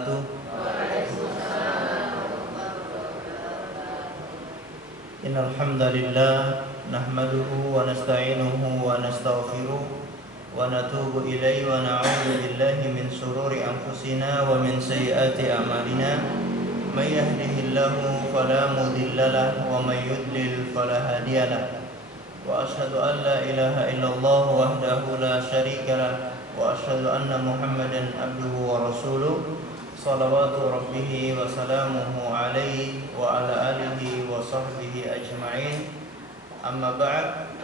wabarakatuh. Innal hamdalillah nahmaduhu wa nasta'inuhu wa nastaghfiruh wa natubu ilaihi wa na'udzu billahi min shururi anfusina wa min sayyiati a'malina. May yahdihillahu fala mudilla lahu wa may yudlil fala hadiya lahu. Wa asyhadu an la ilaha illallah wahdahu la syarika lahu wa asyhadu anna Muhammadan abduhu wa rasuluh. Salawatu rabbihi wa salamuhu alaihi wa ala alihi wa sahbihi ajma'in. Amma ba'd.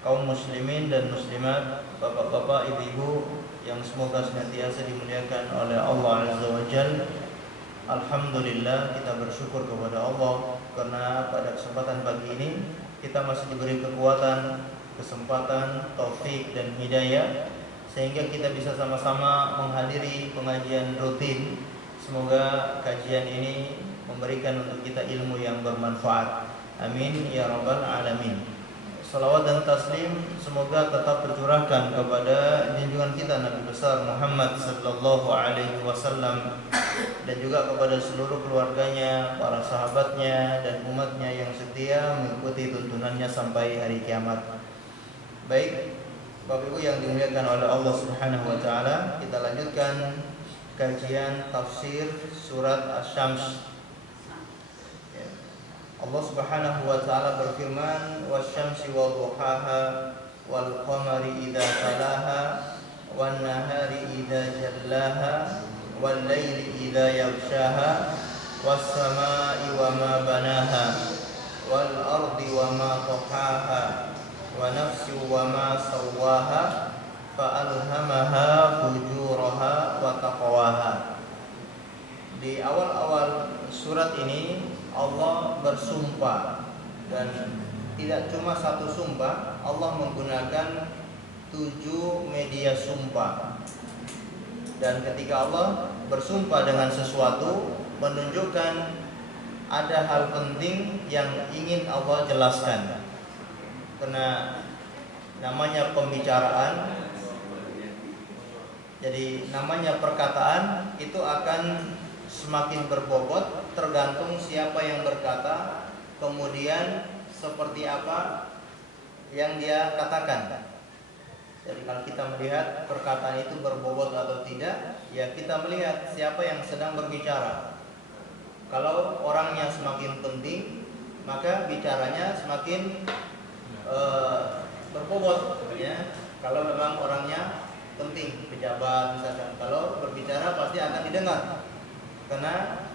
Kaum muslimin dan muslimat, bapak-bapak, ibu-ibu yang semoga senantiasa dimuliakan oleh Allah Azza wa Jalla. Alhamdulillah, kita bersyukur kepada Allah karena pada kesempatan pagi ini kita masih diberi kekuatan, kesempatan, taufik dan hidayah sehingga kita bisa sama-sama menghadiri pengajian rutin. Semoga kajian ini memberikan untuk kita ilmu yang bermanfaat. Amin ya rabbal alamin. Salawat dan taslim semoga tetap tercurahkan kepada junjungan kita Nabi besar Muhammad sallallahu alaihi wasallam dan juga kepada seluruh keluarganya, para sahabatnya dan umatnya yang setia mengikuti tuntunannya sampai hari kiamat. Baik, Bapak Ibu yang dimuliakan oleh Allah Subhanahu wa taala, kita lanjutkan kajian tafsir surat Asy-Syams. Allah Subhanahu wa taala berfirman, "Wasyamsi wadduhaha wal qamari idza talaha wan nahari idza jallaha wal laili idza yaghshaha was samaa'i wama banaha wal ardi wama tahaha wa nafsi wama sawwaha fa alhamaha fujuraha wa taqwaha." Di awal-awal surat ini Allah bersumpah, dan tidak cuma satu sumpah, Allah menggunakan 7 media sumpah. Dan ketika Allah bersumpah dengan sesuatu, menunjukkan ada hal penting yang ingin Allah jelaskan. Karena namanya pembicaraan, jadi namanya perkataan itu akan semakin berbobot tergantung siapa yang berkata, kemudian seperti apa yang dia katakan. Jadi kalau kita melihat perkataan itu berbobot atau tidak, ya kita melihat siapa yang sedang berbicara. Kalau orangnya semakin penting, maka bicaranya semakin berbobot, ya. Kalau memang orangnya penting, pejabat misalkan, kalau berbicara pasti akan didengar. Karena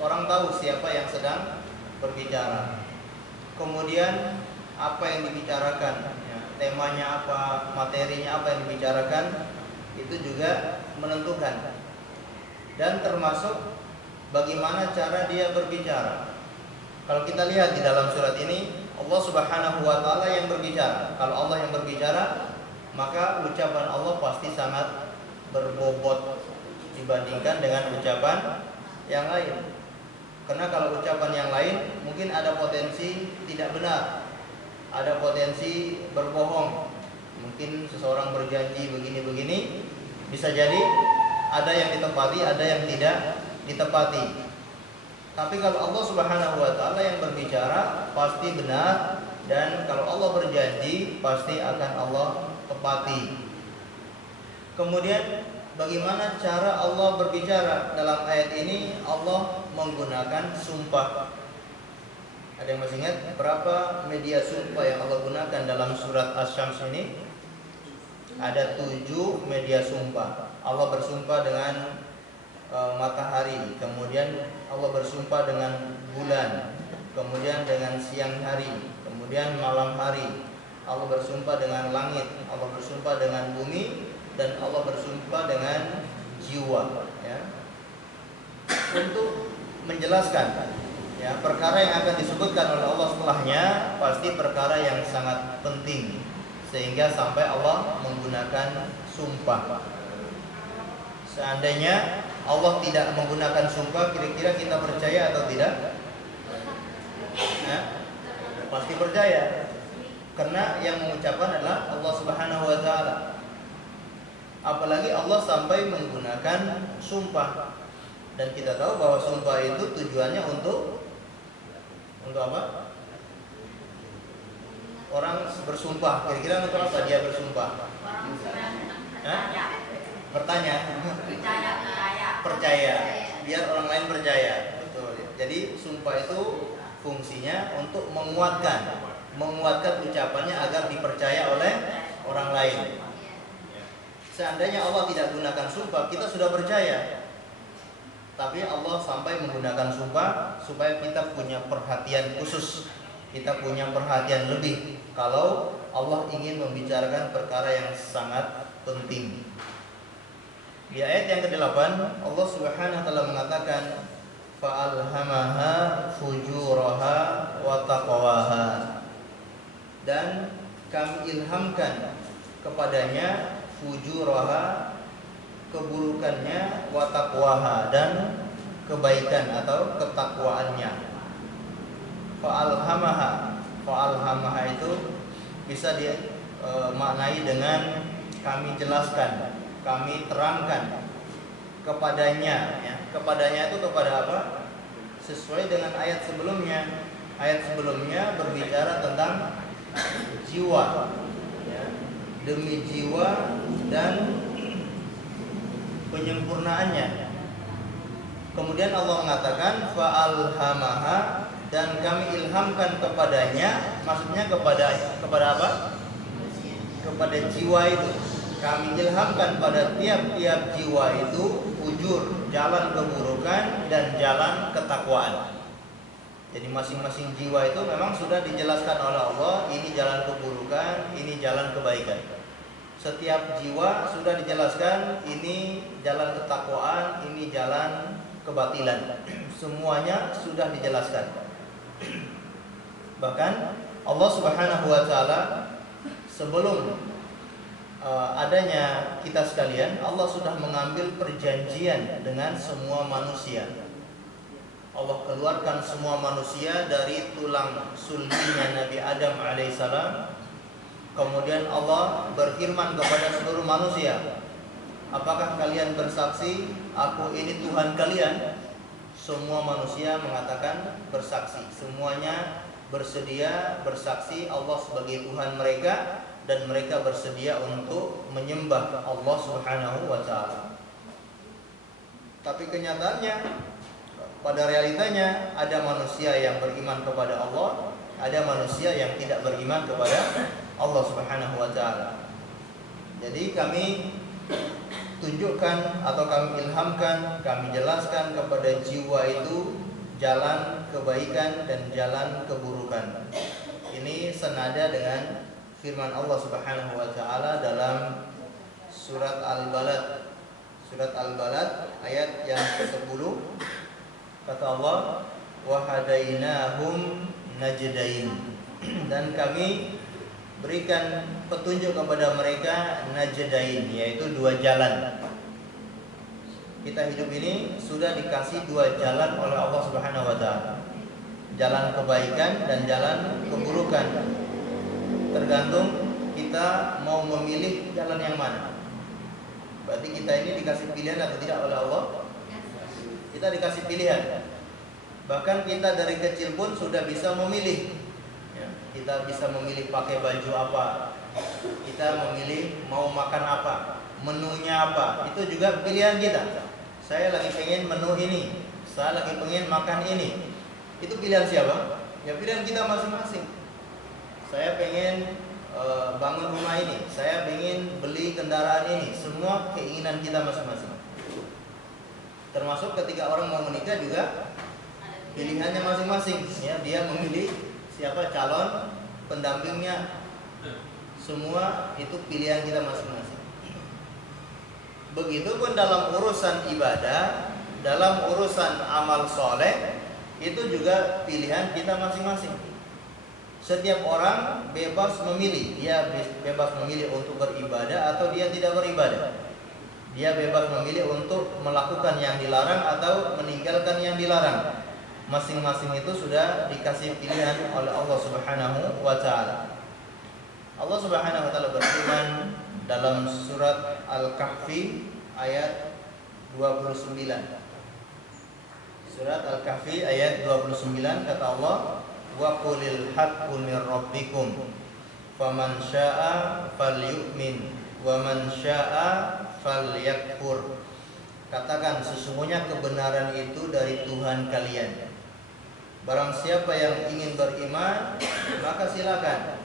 orang tahu siapa yang sedang berbicara. Kemudian apa yang dibicarakan, ya, temanya apa, materinya apa yang dibicarakan, itu juga menentukan. Dan termasuk bagaimana cara dia berbicara. Kalau kita lihat di dalam surat ini, Allah Subhanahu wa taala yang berbicara. Kalau Allah yang berbicara, maka ucapan Allah pasti sangat berbobot dibandingkan dengan ucapan yang lain. Karena kalau ucapan yang lain mungkin ada potensi tidak benar, ada potensi berbohong. Mungkin seseorang berjanji begini-begini, bisa jadi ada yang ditepati, ada yang tidak ditepati. Tapi kalau Allah Subhanahu wa taala yang berbicara pasti benar, dan kalau Allah berjanji pasti akan Allah tepati. Kemudian bagaimana cara Allah berbicara? Dalam ayat ini Allah menggunakan sumpah. Ada yang masih ingat berapa media sumpah yang Allah gunakan dalam surat Asy-Syams ini? Ada 7 media sumpah. Allah bersumpah dengan matahari, kemudian Allah bersumpah dengan bulan, kemudian dengan siang hari, kemudian malam hari. Allah bersumpah dengan langit, Allah bersumpah dengan bumi, dan Allah bersumpah dengan jiwa, ya, untuk menjelaskan, ya, perkara yang akan disebutkan oleh Allah setelahnya pasti perkara yang sangat penting, sehingga sampai Allah menggunakan sumpah. Seandainya Allah tidak menggunakan sumpah, kira-kira kita percaya atau tidak? Ya, pasti percaya, karena yang mengucapkan adalah Allah Subhanahu wa taala. Apalagi Allah sampai menggunakan sumpah. Dan kita tahu bahwa sumpah itu tujuannya untuk apa? Orang bersumpah, kira-kira untuk apa dia bersumpah? Bertanya. Percaya. Biar orang lain percaya. Betul. Jadi sumpah itu fungsinya untuk menguatkan ucapannya agar dipercaya oleh orang lain. Seandainya Allah tidak gunakan sumpah, kita sudah percaya. Tapi Allah sampai menggunakan sumpah supaya kita punya perhatian khusus, kita punya perhatian lebih kalau Allah ingin membicarakan perkara yang sangat penting. Di ayat yang ke-8 Allah Subhanahu wa taala mengatakan fa'alhamaha fujuraha wa taqwaha, dan kami ilhamkan kepadanya fujuraha, keburukannya, wa taqwaha, dan kebaikan atau ketakwaannya. Fa'alhamaha itu bisa dimaknai dengan kami jelaskan, kami terangkan kepadanya, ya. Kepadanya itu kepada apa? Sesuai dengan ayat sebelumnya. Ayat sebelumnya berbicara tentang jiwa, ya. Demi jiwa dan penyempurnaannya. Kemudian Allah mengatakan fa'alhamaha, dan kami ilhamkan kepadanya, maksudnya kepada apa? Kepada jiwa itu. Kami ilhamkan pada tiap-tiap jiwa itu fujur, jalan keburukan, dan jalan ketakwaan. Jadi masing-masing jiwa itu memang sudah dijelaskan oleh Allah, ini jalan keburukan, ini jalan kebaikan. Setiap jiwa sudah dijelaskan, ini jalan ketakwaan, ini jalan kebatilan. Semuanya sudah dijelaskan. Bahkan Allah Subhanahu wa taala sebelum adanya kita sekalian, Allah sudah mengambil perjanjian dengan semua manusia. Allah keluarkan semua manusia dari tulang sulbinya Nabi Adam alaihissalam. Kemudian Allah berfirman kepada seluruh manusia, apakah kalian bersaksi aku ini Tuhan kalian? Semua manusia mengatakan bersaksi. Semuanya bersedia bersaksi Allah sebagai Tuhan mereka, dan mereka bersedia untuk menyembah Allah Subhanahu wa taala. Tapi kenyataannya, pada realitanya ada manusia yang beriman kepada Allah, ada manusia yang tidak beriman kepada Allah Subhanahu wa taala. Jadi kami tunjukkan atau kami ilhamkan, kami jelaskan kepada jiwa itu jalan kebaikan dan jalan keburukan. Ini senada dengan firman Allah Subhanahu wa taala dalam surat Al-Balad. Surat Al-Balad ayat yang ke-10. Kata Allah, "Wa hadainahum najdain." Dan kami berikan petunjuk kepada mereka najdain, yaitu dua jalan. Kita hidup ini sudah dikasih dua jalan oleh Allah Subhanahu wa taala. Jalan kebaikan dan jalan keburukan. Tergantung kita mau memilih jalan yang mana. Berarti kita ini dikasih pilihan atau tidak oleh Allah? Kita dikasih pilihan. Bahkan kita dari kecil pun sudah bisa memilih. Ya, kita bisa memilih pakai baju apa, kita memilih mau makan apa, menunya apa. Itu juga pilihan kita. Saya lagi pengen menu ini, saya lagi pengen makan ini. Itu pilihan siapa? Ya pilihan kita masing-masing. Saya pengen bangun rumah ini, saya pengen beli kendaraan ini. Semua keinginan kita masing-masing. Termasuk ketika orang mau menikah juga pilihannya masing-masing. Ya, dia memilih siapa calon pendampingnya. Semua itu pilihan kita masing-masing. Begitupun dalam urusan ibadah, dalam urusan amal soleh, itu juga pilihan kita masing-masing. Setiap orang bebas memilih. Dia bebas memilih untuk beribadah atau dia tidak beribadah. Dia bebas memilih untuk melakukan yang dilarang atau meninggalkan yang dilarang. Masing-masing itu sudah dikasih pilihan oleh Allah Subhanahu wa taala. Allah Subhanahu wa taala berfirman dalam surat Al-Kahfi ayat 29. Surat Al-Kahfi ayat 29 kata Allah, wa qulil haqqu mir rabbikum faman syaa'a falyu'min wa man syaa'a falyakfur. Katakan, sesungguhnya kebenaran itu dari Tuhan kalian. Barang siapa yang ingin beriman, maka silakan.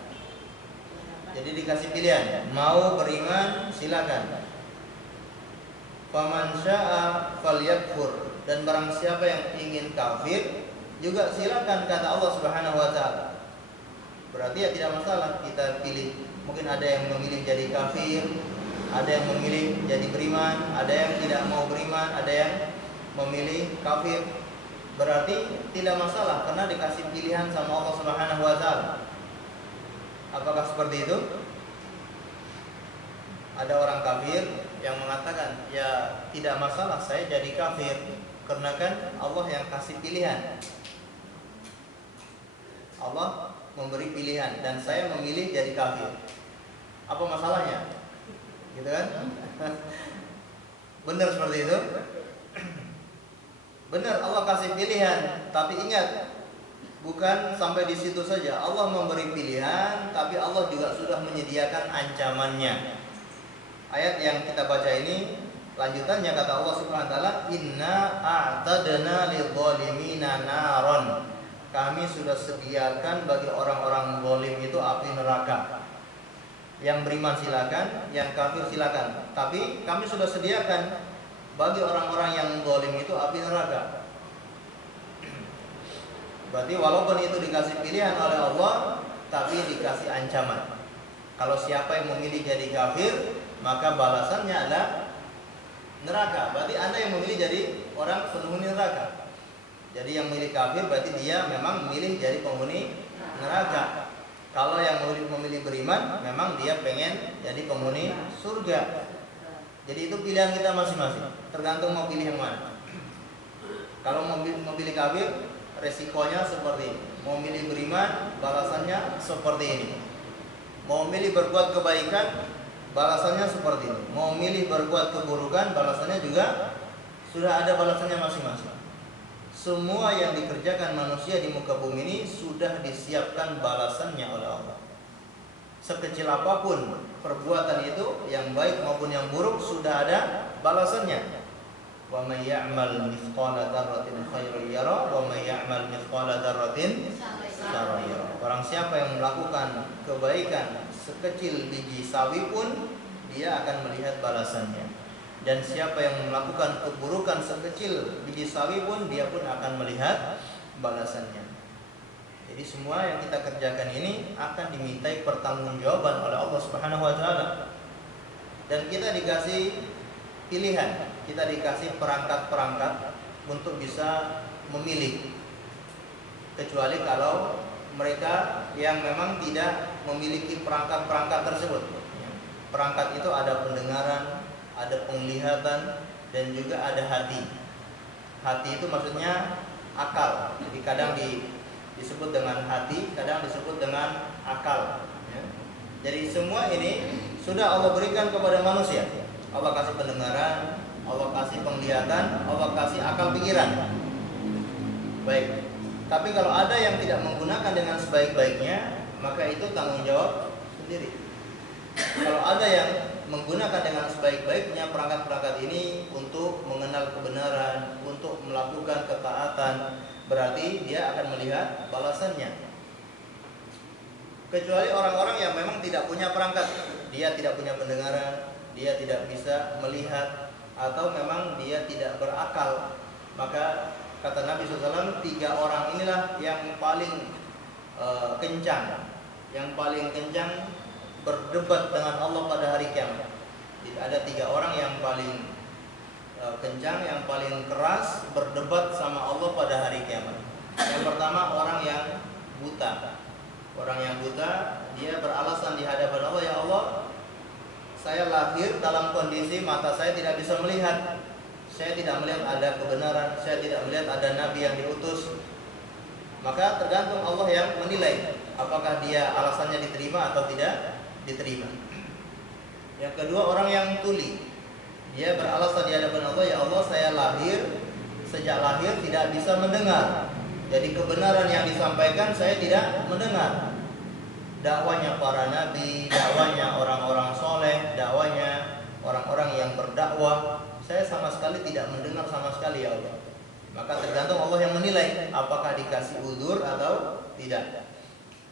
Jadi dikasih pilihan, mau beriman silakan. Faman syaa'a falyakfur, dan barang siapa yang ingin kafir juga silakan, kata Allah Subhanahu wa taala. Berarti ya tidak masalah kita pilih. Mungkin ada yang memilih jadi kafir, ada yang memilih jadi beriman, ada yang tidak mau beriman, ada yang memilih kafir. Berarti tidak masalah karena dikasih pilihan sama Allah Subhanahu wa taala. Apakah seperti itu? Ada orang kafir yang mengatakan, ya tidak masalah saya jadi kafir karena kan Allah yang kasih pilihan. Allah memberi pilihan dan saya memilih jadi kafir. Apa masalahnya? Gitu kan? Benar seperti itu? Benar, Allah kasih pilihan, tapi ingat, bukan sampai di situ saja. Allah memberi pilihan, tapi Allah juga sudah menyediakan ancamannya. Ayat yang kita baca ini lanjutannya kata Allah Subhanahu wa taala, inna a'tadna lidzalimina naron. Kami sudah sediakan bagi orang-orang zalim itu api neraka. Yang beriman silakan, yang kafir silakan. Tapi kami sudah sediakan bagi orang-orang yang zalim itu api neraka. Berarti walaupun itu dikasih pilihan oleh Allah, tapi dikasih ancaman. Kalau siapa yang memilih jadi kafir, maka balasannya adalah neraka. Berarti Anda yang memilih jadi orang penghuni neraka. Jadi yang memilih kafir berarti dia memang memilih jadi penghuni neraka. Kalau yang memilih beriman, memang dia pengen jadi penghuni surga. Jadi itu pilihan kita masing-masing, tergantung mau pilih yang mana. Kalau memilih kafir, resikonya seperti ini. Mau milih beriman, balasannya seperti ini. Mau milih berbuat kebaikan, balasannya seperti ini. Mau milih berbuat keburukan, balasannya juga sudah ada balasannya masing-masing. Semua yang dikerjakan manusia di muka bumi ini sudah disiapkan balasannya oleh Allah. Sekecil apapun perbuatan itu, yang baik maupun yang buruk, sudah ada balasannya. Wa may ya'mal mithqala dzarratin khairan yara wa may ya'mal mithqala dzarratin syarran yara. Barang siapa yang melakukan kebaikan sekecil biji sawi pun, dia akan melihat balasannya. Dan siapa yang melakukan keburukan sekecil biji sawi pun, dia pun akan melihat balasannya. Jadi semua yang kita kerjakan ini akan dimintai pertanggungjawaban oleh Allah Subhanahu wa taala. Dan kita dikasih pilihan, kita dikasih perangkat-perangkat untuk bisa memilih. Kecuali kalau mereka yang memang tidak memiliki perangkat-perangkat tersebut. Perangkat itu ada pendengaran, ada penglihatan, dan juga ada hati. Hati itu maksudnya akal. Jadi kadang disebut dengan hati, kadang disebut dengan akal. Jadi semua ini sudah Allah berikan kepada manusia. Allah kasih pendengaran, Allah kasih penglihatan, Allah kasih akal pikiran. Baik. Tapi kalau ada yang tidak menggunakan dengan sebaik-baiknya, maka itu tanggung jawab sendiri. Kalau ada yang menggunakan dengan sebaik-baiknya perangkat-perangkat ini untuk mengenal kebenaran, untuk melakukan ketaatan, berarti dia akan melihat balasannya. Kecuali orang-orang yang memang tidak punya perangkat, dia tidak punya pendengaran, dia tidak bisa melihat, atau memang dia tidak berakal, maka kata Nabi SAW, 3 orang inilah yang paling kencang, yang paling kencang berdebat dengan Allah pada hari kiamat. Jadi ada 3 orang yang paling kencang, yang paling keras berdebat sama Allah pada hari kiamat. Yang pertama orang yang buta. Orang yang buta, dia beralasan di hadapan Allah, ya Allah, saya lahir dalam kondisi mata saya tidak bisa melihat. Saya tidak melihat ada kebenaran, saya tidak melihat ada nabi yang diutus. Maka tergantung Allah yang menilai apakah dia alasannya diterima atau tidak diterima. Yang kedua orang yang tuli. Dia beralasan di hadapan Allah, ya Allah saya sejak lahir tidak bisa mendengar. Jadi kebenaran yang disampaikan saya tidak mendengar. Dakwanya para nabi, dakwanya orang-orang soleh, dakwanya orang-orang yang berdakwah, saya sama sekali tidak mendengar sama sekali ya Allah. Maka tergantung Allah yang menilai apakah dikasih uzur atau tidak.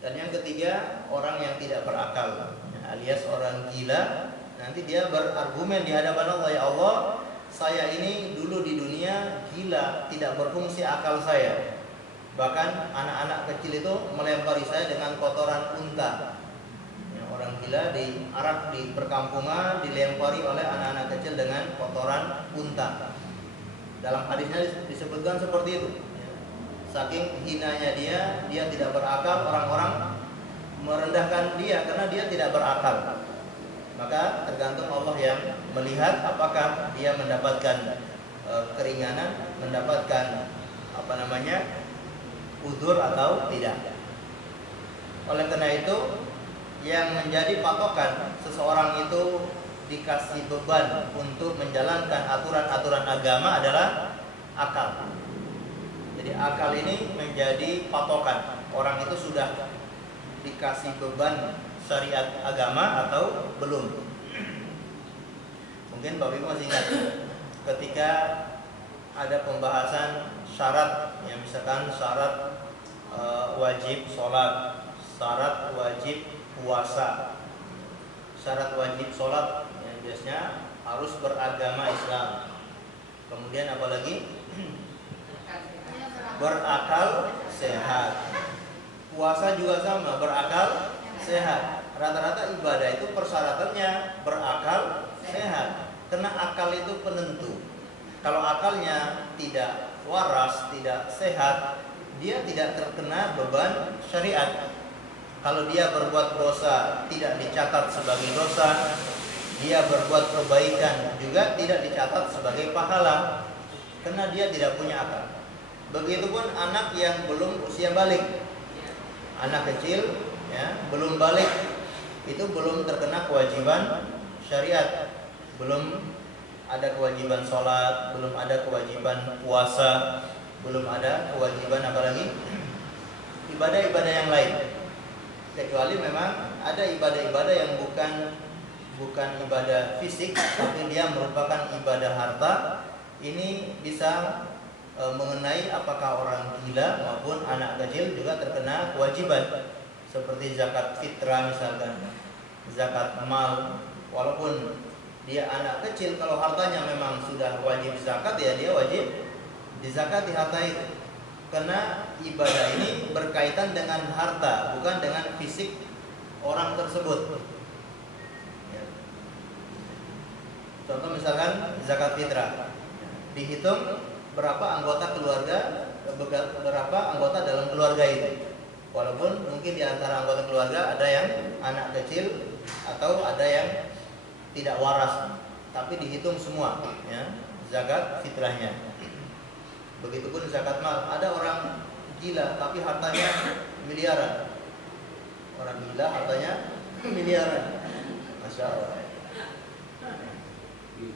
Dan yang ketiga orang yang tidak berakal, alias orang gila. Nanti dia berargumen di hadapan Allah, ya Allah saya ini dulu di dunia gila, tidak berfungsi akal saya. Bahkan anak-anak kecil itu melempari saya dengan kotoran unta. Ya, orang gila diarak di perkampungan dilempari oleh anak-anak kecil dengan kotoran unta. Dalam hadisnya disebutkan seperti itu. Ya. Saking hinanya dia tidak berakal, orang-orang merendahkan dia karena dia tidak berakal. Maka tergantung Allah yang melihat apakah dia mendapatkan keringanan, mendapatkan uzur atau tidak. Oleh karena itu, yang menjadi patokan seseorang itu dikasih beban untuk menjalankan aturan-aturan agama adalah akal. Jadi akal ini menjadi patokan orang itu sudah dikasih beban syariat agama atau belum. Mungkin Bapak Ibu masih ingat ketika ada pembahasan syarat, yang misalkan syarat wajib sholat, syarat wajib puasa, syarat wajib sholat yang biasanya harus beragama Islam. Kemudian apalagi berakal sehat. Puasa juga sama, berakal sehat. Rata-rata ibadah itu persyaratannya berakal sehat. Karena akal itu penentu. Kalau akalnya tidak waras, tidak sehat, dia tidak terkena beban syariat. Kalau dia berbuat dosa tidak dicatat sebagai dosa, dia berbuat kebaikan juga tidak dicatat sebagai pahala, karena dia tidak punya akal. Begitupun anak yang belum usia balik. Anak kecil ya, belum balik, itu belum terkena kewajiban syariat. Belum ada kewajiban sholat, belum ada kewajiban puasa, belum ada kewajiban apalagi ibadah-ibadah yang lain. Kecuali memang ada ibadah-ibadah yang bukan ibadah fisik, tapi dia merupakan ibadah harta. Ini bisa mengenai apakah orang gila maupun anak kecil juga terkena kewajiban. Seperti zakat fitrah misalkan, zakat mal. Walaupun dia anak kecil, kalau hartanya memang sudah wajib zakat, ya dia wajib dizakati harta itu. Karena ibadah ini berkaitan dengan harta, bukan dengan fisik orang tersebut. Ya. Contoh misalkan zakat fitrah, dihitung berapa anggota keluarga, berapa anggota dalam keluarga itu. Walaupun mungkin di antara anggota keluarga ada yang anak kecil atau ada yang tidak waras, tapi dihitung semua ya, zakat fitrahnya. Begitupun zakat mal. Ada orang gila tapi hartanya miliaran. Orang gila hartanya miliaran. Masya Allah.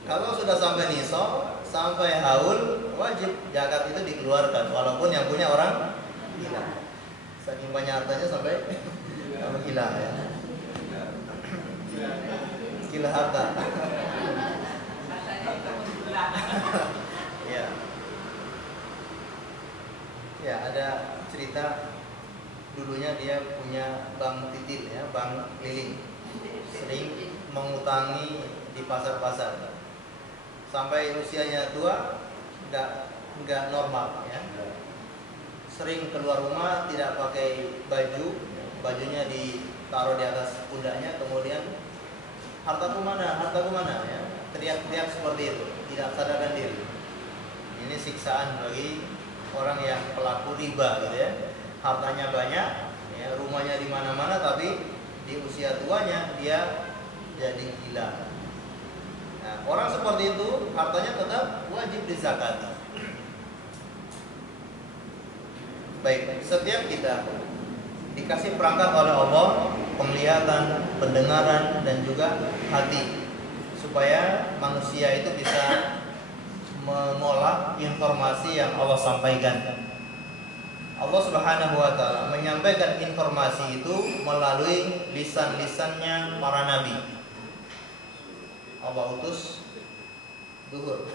Kalau sudah sampai nisab, sampai haul, wajib zakat itu dikeluarkan, walaupun yang punya orang gila. Saking banyak hartanya sampai gila ya. Gila harta. Ya. Ya, ada cerita dulunya dia punya bank titil ya, bank keliling. Sering mengutangi di pasar-pasar. Sampai usianya tua enggak normal ya. Sering keluar rumah tidak pakai baju, bajunya ditaruh di atas pundaknya, kemudian hartaku mana ya, teriak-teriak seperti itu, tidak sadarkan diri. Ini siksaan bagi orang yang pelaku riba gitu ya. Hartanya banyak ya, rumahnya di mana-mana, tapi di usia tuanya dia jadi gila. Nah, orang seperti itu hartanya tetap wajib dizakati. Baik, setiap kita dikasih perangkat oleh Allah, penglihatan, pendengaran, dan juga hati. supaya manusia itu bisa mengolah informasi yang Allah sampaikan. Allah Subhanahu wa taala menyampaikan informasi itu melalui lisan-lisannya para nabi. Allah utus duhur.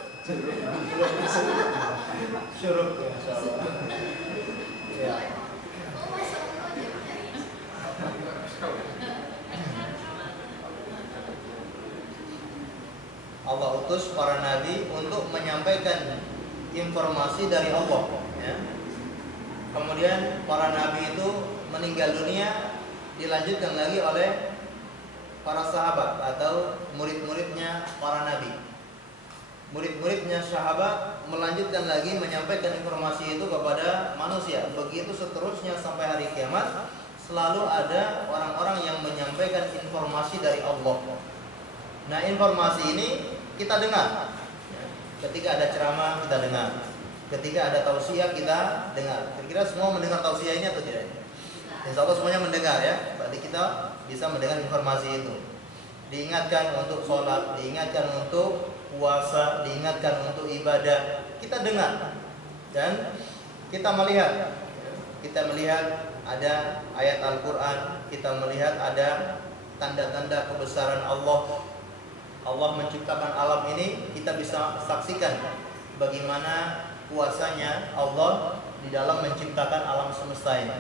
Syuruk insyaallah. Ya. Allah utus para nabi untuk menyampaikan informasi dari Allah, ya. Kemudian para nabi itu meninggal dunia, dilanjutkan lagi oleh para sahabat atau murid-muridnya para nabi. Murid-muridnya sahabat melanjutkan lagi menyampaikan informasi itu kepada manusia. Begitu seterusnya sampai hari kiamat, selalu ada orang-orang yang menyampaikan informasi dari Allah. Nah, informasi ini kita dengar. Ketika ada ceramah kita dengar. Ketika ada tausiah kita dengar. Kira-kira semua mendengar tausiah ini atau tidak? Insya Allah semuanya mendengar, ya. Berarti kita bisa mendengar informasi itu. Diingatkan untuk sholat, diingatkan untuk puasa, diingatkan untuk ibadah. Kita dengar dan kita melihat. Kita melihat ada ayat Al-Quran, kita melihat ada tanda-tanda kebesaran Allah. Allah menciptakan alam ini, kita bisa saksikan bagaimana kuasanya Allah di dalam menciptakan alam semesta ini.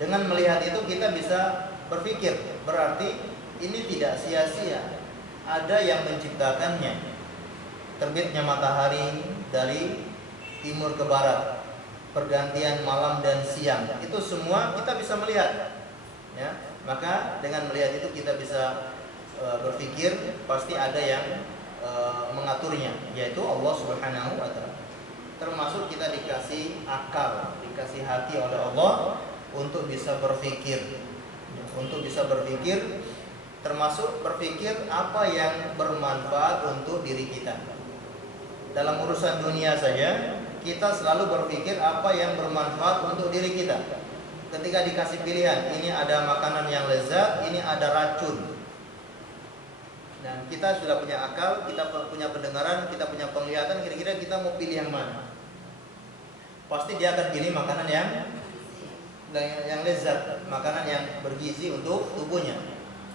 Dengan melihat itu kita bisa berpikir, berarti ini tidak sia-sia. Ada yang menciptakannya. Terbitnya matahari dari timur ke barat, pergantian malam dan siang, itu semua kita bisa melihat, ya. Maka dengan melihat itu kita bisa berpikir pasti ada yang mengaturnya, yaitu Allah Subhanahu wa taala. Termasuk kita dikasih akal, dikasih hati oleh Allah untuk bisa berpikir. Untuk bisa berpikir, termasuk berpikir apa yang bermanfaat untuk diri kita. Dalam urusan dunia saja, kita selalu berpikir apa yang bermanfaat untuk diri kita. Ketika dikasih pilihan, ini ada makanan yang lezat, ini ada racun. Dan kita sudah punya akal, kita punya pendengaran, kita punya penglihatan, kira-kira kita mau pilih yang mana? Pasti dia akan pilih makanan yang lezat, makanan yang bergizi untuk tubuhnya.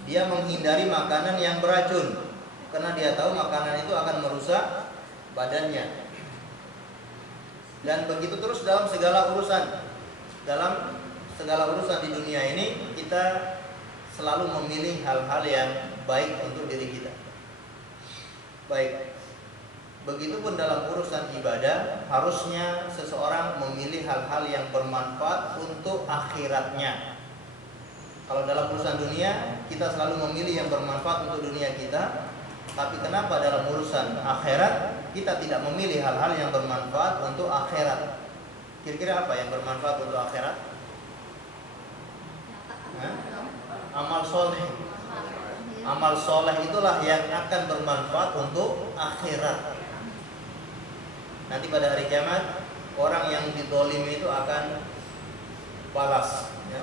Dia menghindari makanan yang beracun, karena dia tahu makanan itu akan merusak badannya. Dan begitu terus dalam segala urusan. Dalam segala urusan di dunia ini, kita selalu memilih hal-hal yang baik untuk diri kita. Baik. Begitupun dalam urusan ibadah, harusnya seseorang memilih hal-hal yang bermanfaat untuk akhiratnya. Kalau dalam urusan dunia, kita selalu memilih yang bermanfaat untuk dunia kita. Tapi kenapa dalam urusan akhirat kita tidak memilih hal-hal yang bermanfaat untuk akhirat? Kira-kira apa yang bermanfaat untuk akhirat? Amal soleh. Amal soleh itulah yang akan bermanfaat untuk akhirat. Nanti pada hari kiamat, orang yang dizalimi itu akan balas, ya.